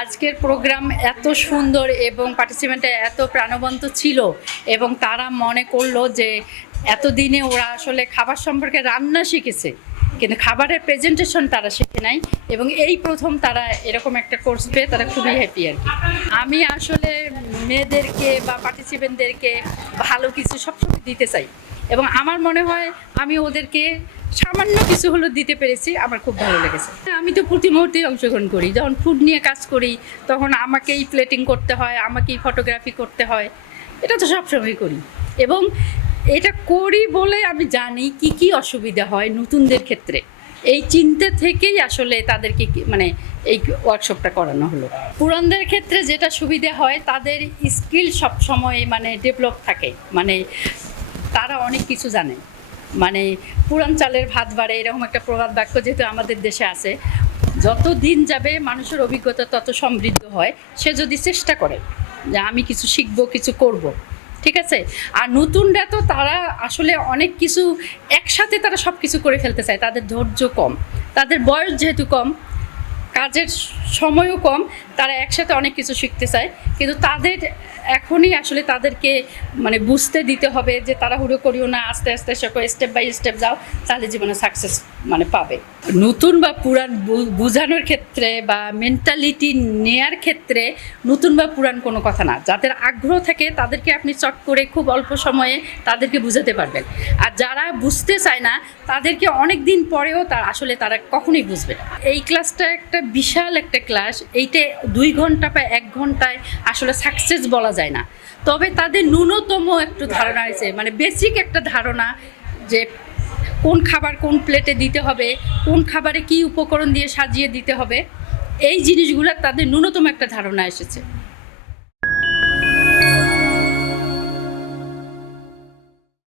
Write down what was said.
আজকের প্রোগ্রাম এত সুন্দর এবং পার্টিসিপেন্টে এত প্রাণবন্ত ছিল এবং তারা মনে করলো যে এতদিনে ওরা আসলে খাবার সম্পর্কে রান্না শিখেছে, কিন্তু খাবারের প্রেজেন্টেশন তারা শিখে নাই এবং এই প্রথম তারা এরকম একটা কোর্স পেয়ে তারা খুবই হ্যাপি আর কি। আমি আসলে মেয়েদেরকে বা পার্টিসিপেন্টদেরকে ভালো কিছু সবসময় দিতে চাই এবং আমার মনে হয় আমি ওদেরকে সামান্য কিছু হলো দিতে পেরেছি, আমার খুব ভালো লেগেছে। আমি তো প্রতি মুহূর্তেই অংশগ্রহণ করি, যখন ফুড নিয়ে কাজ করি তখন আমাকেই প্লেটিং করতে হয়, আমাকেই ফটোগ্রাফি করতে হয়, এটা তো সবসময় করি এবং এটা করি বলে আমি জানি কি কি অসুবিধা হয় নতুনদের ক্ষেত্রে। এই চিন্তা থেকেই আসলে তাদেরকে মানে এই ওয়ার্কশপটা করানো হলো। পুরানদের ক্ষেত্রে যেটা সুবিধা হয় তাদের স্কিল সবসময় মানে ডেভেলপ থাকে, মানে তারা অনেক কিছু জানে। মানে পুরান চালের ভাত বাড়ে এরকম একটা প্রবাদ বাক্য যেহেতু আমাদের দেশে আছে, যত দিন যাবে মানুষের অভিজ্ঞতা তত সমৃদ্ধ হয়। সে যদি চেষ্টা করে যে আমি কিছু শিখবো, কিছু করব, ঠিক আছে। আর নতুনরা তো তারা আসলে অনেক কিছু একসাথে তারা সব কিছু করে ফেলতে চায়, তাদের ধৈর্য কম, তাদের বয়স যেহেতু কম, কাজের সময়ও কম, তারা একসাথে অনেক কিছু শিখতে চায়। কিন্তু তাদের এখনই আসলে তাদেরকে মানে বুঝতে দিতে হবে যে তাড়াহুড়ো করিও না, আস্তে আস্তে স্টেপ বাই স্টেপ যাও, তাহলে জীবনে সাকসেস মানে পাবে। নতুন বা পুরান বোঝানোর ক্ষেত্রে বা মেন্টালিটি নেয়ার ক্ষেত্রে নতুন বা পুরান কোনো কথা না। যাদের আগ্রহ থাকে তাদেরকে আপনি চট করে খুব অল্প সময়ে তাদেরকে বুঝাতে পারবেন, আর যারা বুঝতে চায় না তাদেরকে অনেক দিন পরেও আসলে তারা কখনোই বুঝবে না। এই ক্লাসটা একটা বিশাল একটা ক্লাস, এইটা 2 ঘন্টা বা 1 ঘন্টায় আসলে সাকসেস বলা যায় না, তবে তাদের ন্যূনতম একটু ধারণা হয়েছে, মানে বেসিক একটা ধারণা যে কোন খাবার কোন প্লেটে দিতে হবে, কোন খাবারে কী উপকরণ দিয়ে সাজিয়ে দিতে হবে, এই জিনিসগুলো তাদের ন্যূনতম একটা ধারণা এসেছে।